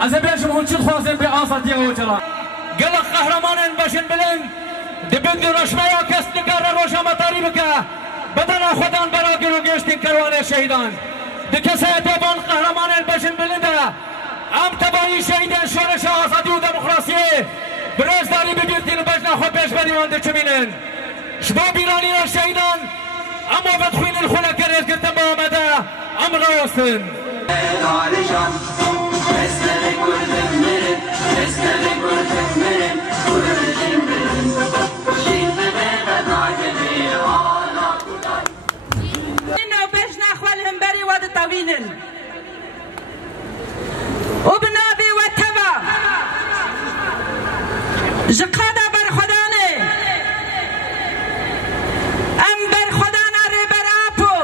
از بیشم هنچی خوازم به آزادی او جلا گل قهرمان باشن بلند دبند رشمه یا کس نکار روشا مطاری بکا بدن خودان برا گلو گشتی کروان شهیدان دکسه دیوان قهرمان باشن بلند ام تبایی شهیدان شورش آزادی و دموکراسی برزداری بگیرتین بجنا خود پیش بریوان دچمینن شباب ایرانی شهیدان اما بدخوین الخلا کرد گرتن با آمده امر واسن وبنابي وتبا جقادا برخدانه ام برخدانا ريبر آپو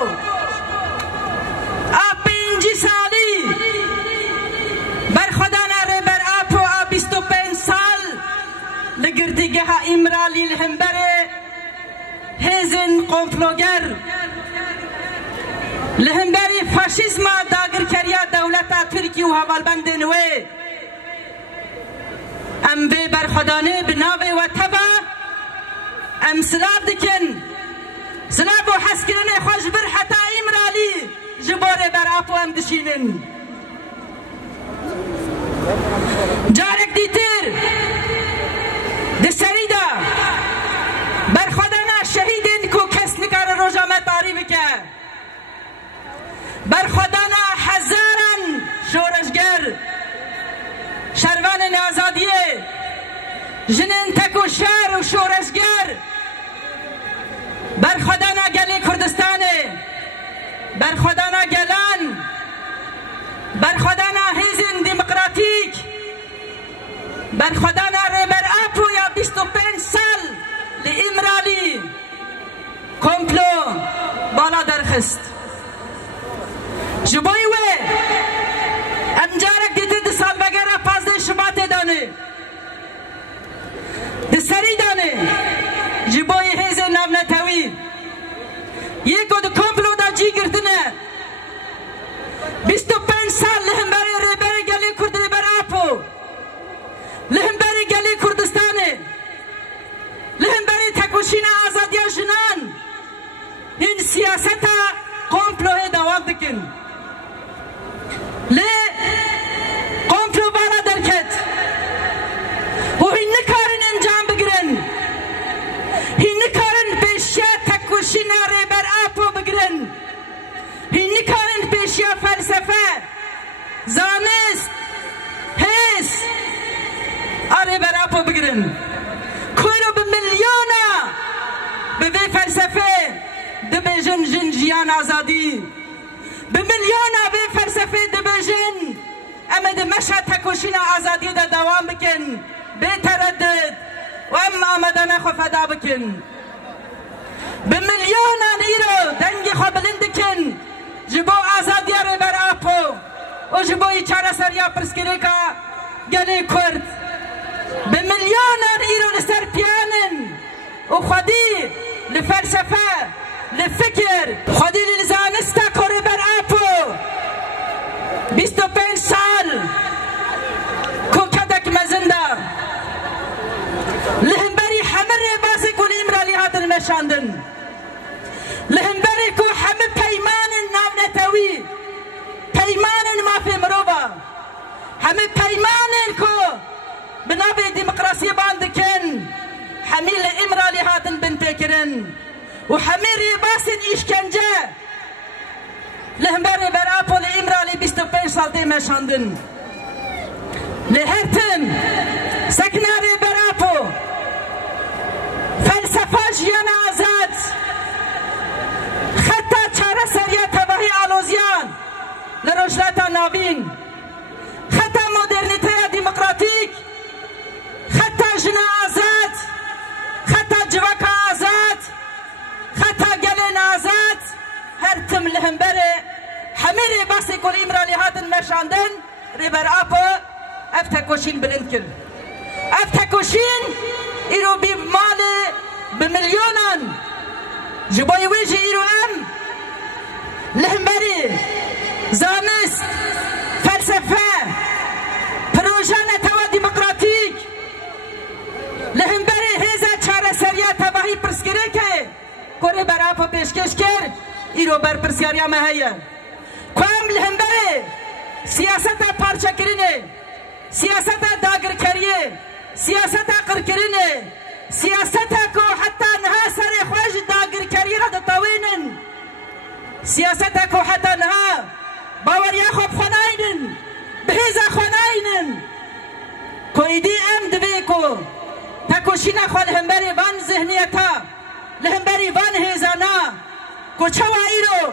آپینجی سالی برخدانا ريبر آپو آبیستو پین سال لگردگه ها امرالی لهمبره هزن قنفلوگر لهمبری فاشیزم داگر کریا دولت ترکی و هوالبند نوی ام به برخدانه بناوی و تبا ام سلاب دکن سلاب و حس کرنه خوش بر حتا امرالی جباره بر آپو ام دشینن جارک دیتر دسریدا برخدانه شهیدین کو کس نکار روزامت باری بکه برخدانا هزاران شورشگر شروان آزادیه جنین تکو شهر و شورشگر برخدانا گلی کردستانه برخدانا گلان برخدانا هیزن دموکراتیک برخدانا ریبر آپو یا 25 سال لامرالی کمپلو بالا درخست جبوی و امجارک دیده سال بگره پازده شباته دانه دسری دانه جبوی هیز نامنتوی یکو دو کمپلو دا جی گردنه 25 سال لهمبری ریبری گلی کرد ریبر آپو لهمبری گلی کردستانه لهمبری تکوشین آزادی جنان این سیاست کمپلوه دوام دکن لی کمپلو بالا درکت و هی نکارن انجام بگرن هی نکارن پیشیا تکوشین ریبر آپو بگرن هی نکارن پیشیا فلسفه زانست حس ریبر آپو بگرن کلو بملیونا به فلسفه دبیجن جن جیان آزادی بمليون به فلسفه دبجن اما دمشهد تکوشین آزادی دا دوام بکن بتردد و اما آمدن خو فدا بکن بمليون ایرو دنگ خو بلند کن جبو آزادی ریبر آپو و جبو چاره سریا پرسکریکا گلی کرد بمليون ایرو لسر پیانن و خودی لفلسفه لفکر خودی لزانستا کوری بر آپو 25 سال کو کدک مزنده لهمبری حمر باسی کنی امرالی هاتن مشاندن لهمبری کو همه پیمان نام نتوی پیمان ما فی مروبا همه پیمان کو بنابی دموکراسی باندکن حمیل امرالی هاتن بنتکرن و حمیر باسن işkence لهمبری بر آپو لامرالی 25 سال دیمشاندن لهرتم سکناری بر آپو فلسفه جیان آزاد خطا چاره سریع تباهی آلوزیان لرجلتا ناوین خطا مدرنیته دموکراتیک خطا جنا آزاد خطا جواک آزاد خطا گلین آزاد هر تم لهمبره حمیری باسی کل امرالی هاتن مشاندن ریبر آپو اف تکوشین بلند کرد اف تکوشین ایرو بی مال بملیونان جبای ویجی ایرو ام لهمبری زانست فلسفه پروژه نتوا دموکراتیک لهمبری هیزه چاره سریع تباهی پرسکره که کوری بر آپو پیشکش کرد ایرو بر پرسیاریا مهیه کوام لهمبری سیاست پارچه کرینه سیاست داگر کریه سیاست قر کرینه سیاست کو حتی نها سر سياستك حتى نها باور ياخب خناينن بهذا خناينن كويدي ام دبيكو تكوشينا خو لهمبري فان ذهنيتا لهمبري فان هيزانا كو چوايرو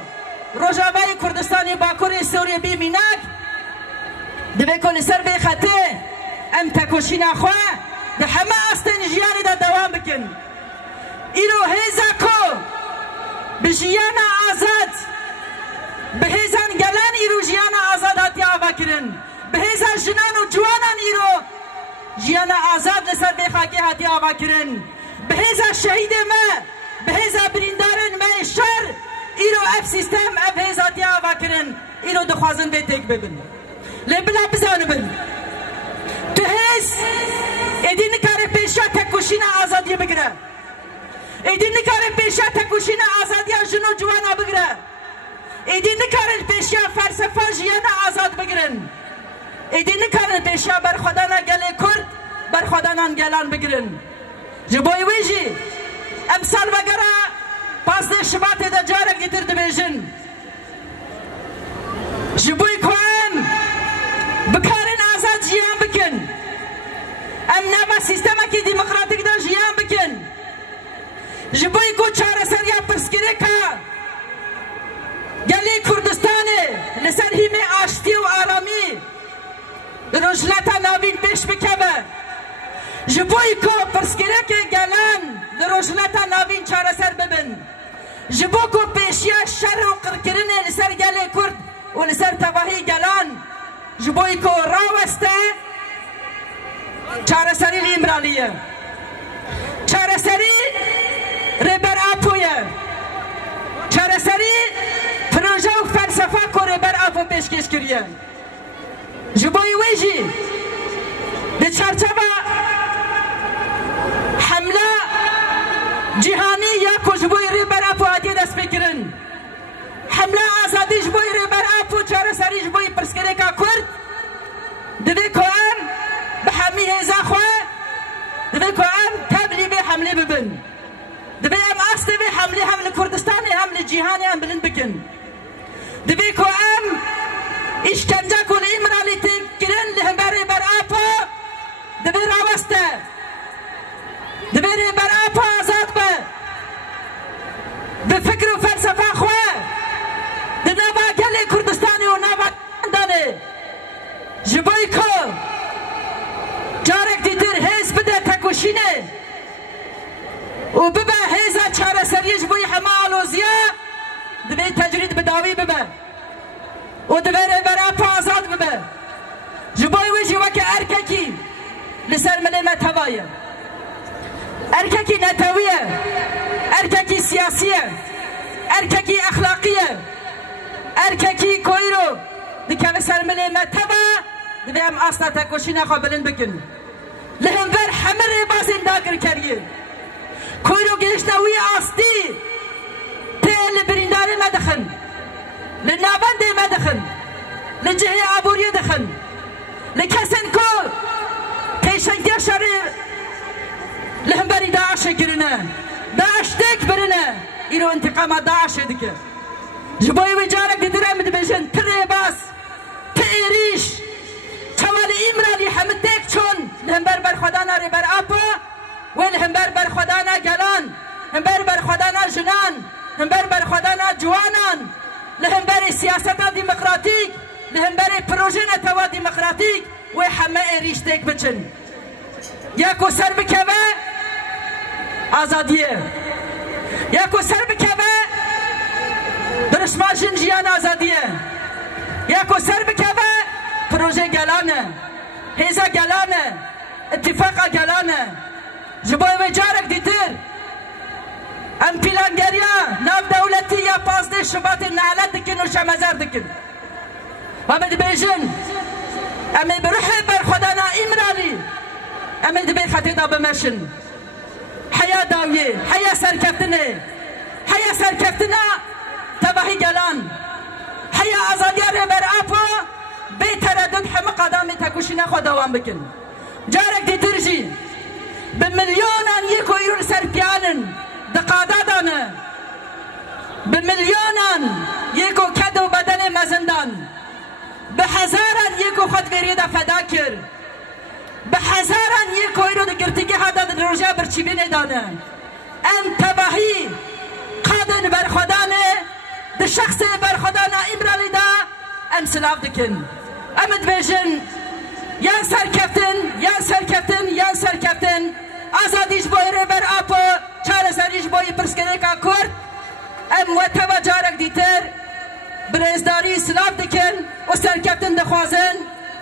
روجاوي كردستاني باكوري سوري بيميناك دبيكو لسر بيخته ام تكوشينا خو ده همه استن جياني ده دوام بكن ایرو هیزا کو بجیانا آزاد بهیزان گلان ایرو جیانا آزاد هاتی آوا کرن بهیزا جنان و جوانان ایرو جیانا آزاد لسر بیخاکی هاتی آوا کرن بهیزا شهید ما بهیزا بریندارن ما شر ایرو اف سیستم اف هیزا هاتی آوا کرن ایرو دخوازن بیتک ببن لبلا بزانو بن تو هیز ایدی نکاره پیشا تکوشینا آزادی بگره ایدی نکاره پیشا تکوشینا آزادی جنو جوانا بگره ایدی نکاره پیشا فلسفه جیانا آزاد بگرن ایدی نکاره پیشا برخودانا گله کرد برخودانا گلان بگرن جبوی ویجی امسال وگره پاسده شبات دا جارک دیتر دبیجن جبوی کوام بکارن آزاد جیان بکن ام نوا سیستمکی دموکراتیک دا جیان بکن جبوی کو چاره سریا پرسکره که گلی کردستانه لسر هیمه آشتی و آرامی روشلتا ناوین پیش بکبه جبوی کو پرسکره که گلان روشلتا ناوین چاره سر ببن جبو کو پیشیا شر و قرکرنه لسر گلی کرد و لسر تواهی گلان جبوی کو راوسته چاره سری لیمرالیه چاره سری ربر آپویه چاره سری پروژه و فلسفه کو ربر آپو پیشکش کریه جبوی ویجی به چارچوبه حمله جهانی یا کو جبوی ربر آپو آدی دست بکرن حمله آزادی جبوی ربر آپو چاره سری جبوی پرسکره که کرد دوی که ام به حمی هزا خواه دوی که ام تبلی به حمله ببن دوی ام آسته به حمله هم لکردستانی هم لجیهانی هم بلند بکن دوی که ام اشکنجه کن ایمرالی تکرن لهمبری بر آپا دوی راوسته دوی بر آپا آزاد به به فکر و فلسفه خواه ده نبا گلی کردستانی و نبا دانه جبوی که جارک دیتر هیز بده تکوشینه و ببه هیزا چاره سریه جبوی همه آلوزیه دوی تجرید بداوی ببه و دوی ربرا پا آزاد ببه جبوی ویجی وکه ارککی لسر ملیمه توایه ارککی نتویه ارککی سیاسیه ارککی اخلاقیه ارککی کویرو دکه سر ملیمه توایه دوی هم اصلا تکوشینه خواه بلند بکن لهم بر حمر بازین داگر کریه کویرو گشتوی آستی تیل برینداری مدخن لنابنده مدخن لجهه آبوریه دخن لکسن کو تیشنگه شاری لهم بری داعش گرنه داعش دک برنه ایرو انتقام داعش دکه جبوی و جارک دیدره مدبیشن تره باس تیریش چوالی ایمرالی حمد دک چون لهم بر خدانا ری بر آپا والهم بر خدانا گلان هم بر خدانا جنان هم بر خدانا جوانان لهم بر سیاست دموکراتیک لهم بر پروژه نتوا دموکراتیک و همه ایریشتک بچن یکو سر بکوه آزادیه یکو سر بکوه درشماشن جیان آزادیه یکو سر بکوه پروژه گلانه هیزا گلانه اتفاق گلانه جبوی و جارک دیتر ام پیلانگریا ناو دولتی یا پاسده شبات نعلت دکن و شمزر دکن و امید بیجن امید بروح بر خدانا ایمرالی امید بی خطی دا بمشن حیا داویه حیا سرکفتنه حیا سرکفتنه تباهی گلان حیا آزادیار بر آپا بی تردد همه قدامی تکوشینه خود دوام بکن جارک دیتر جی بمليون يكو يرون سربيانن دقادادانا بمليونان يكو كدو بدن مزندان بحزاران يكو خد غريدا فداكر بحزاران يكو يرو دقرتقي هذا الرجاء برشبين دانا ام تباهي قادن برخدانه ده شخص برخدانه امرالي دا ام سلاف دكن ام دبيجن يا سر كابتن يا سر كابتن يا سر كابتن آزادیش بوی ربر آپو چهار سریش بوی پرسکده که کرد ام و توا جارک دیتر برزداری سلاف دکن و سر کپتن دخوازن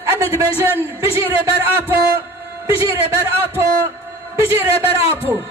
ام دبیجن بجی ربر آپو بجی ربر آپو بجی ربر آپو